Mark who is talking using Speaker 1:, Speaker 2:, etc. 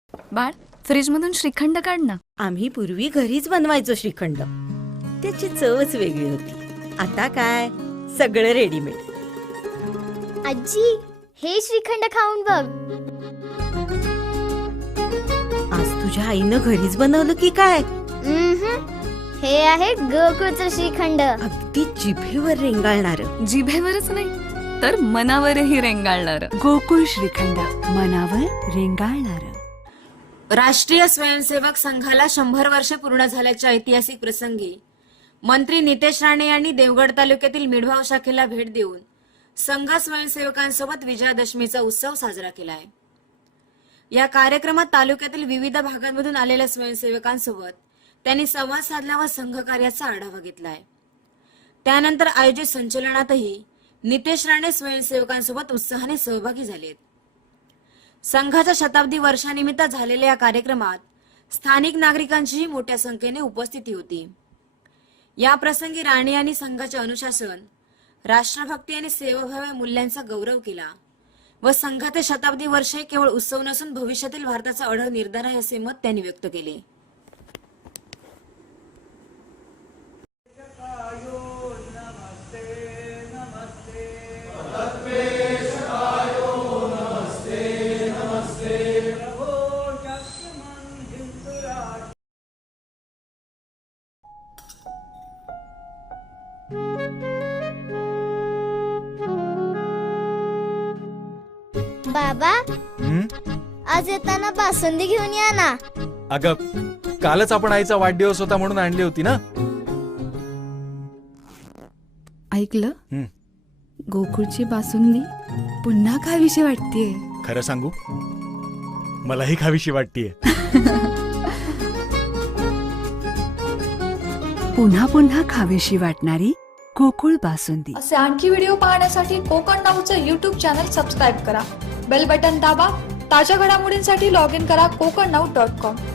Speaker 1: बाळ, फ्रीज मधून श्रीखंड काढ ना.
Speaker 2: आम्ही पूर्वी घरीच बनवायचो श्रीखंड. त्याची चवच वेगळी होती. आता काय सगळं रेडीमेड.
Speaker 3: आजी, हे श्रीखंड खाऊन बघ.
Speaker 2: आज तुझ्या आईनं घरीच बनवलं की काय?
Speaker 3: हे आहे गोकुळचं श्रीखंड.
Speaker 2: अगदी जिभेवर रेंगाळणार.
Speaker 1: जिभेवरच नाही तर मनावरही रेंगाळणार.
Speaker 4: गोकुळ श्रीखंड, मनावर रेंगाळणार.
Speaker 5: राष्ट्रीय स्वयंसेवक संघाला 100 वर्षे पूर्ण झाल्याच्या ऐतिहासिक प्रसंगी मंत्री नितेश राणे यांनी देवगड तालुक्यातील मिढवाव शाखेला भेट देऊन संघ स्वयंसेवकांसोबत विजयादशमीचा उत्सव साजरा केला आहे. या कार्यक्रमात तालुक्यातील विविध भागांमधून आलेल्या स्वयंसेवकांसोबत त्यांनी संवाद साधला व संघ कार्याचा आढावा घेतलाय. त्यानंतर आयोजित संचलनातही नितेश राणे स्वयंसेवकांसोबत उत्साहाने सहभागी झालेत. संघाच्या शताब्दी वर्षानिमित्त झालेल्या या कार्यक्रमात स्थानिक नागरिकांचीही मोठ्या संख्येने उपस्थिती होती. या प्रसंगी राणे यांनी संघाचे अनुशासन, राष्ट्रभक्ती आणि सेवाभाव या मूल्यांचा गौरव केला व संघाचे शताब्दी वर्ष हे केवळ उत्सव नसून भविष्यातील भारताचा अढळ निर्धार आहे असे मत त्यांनी व्यक्त केले.
Speaker 3: बाबा, आज येताना बासुंदी घेऊन या ना.
Speaker 6: अगं, कालच आपण आईचा वाढदिवस होता म्हणून आणली होती ना.
Speaker 4: ऐकलं? गोकुळची बासुंदी पुन्हा खावीशी वाटतेय.
Speaker 6: खरं सांगू, मलाही खावीशी वाटतीये.
Speaker 4: पुन्हा पुन्हा खावीशी वाटणारी गोकुळ बासुंदी.
Speaker 7: असे आणखी व्हिडिओ पाहण्यासाठी कोकण नाऊचं YouTube चॅनल सबस्क्राईब करा. बेल बटन दाबा. ताज्या घडामोडींसाठी लॉग इन करा kokarnau.com.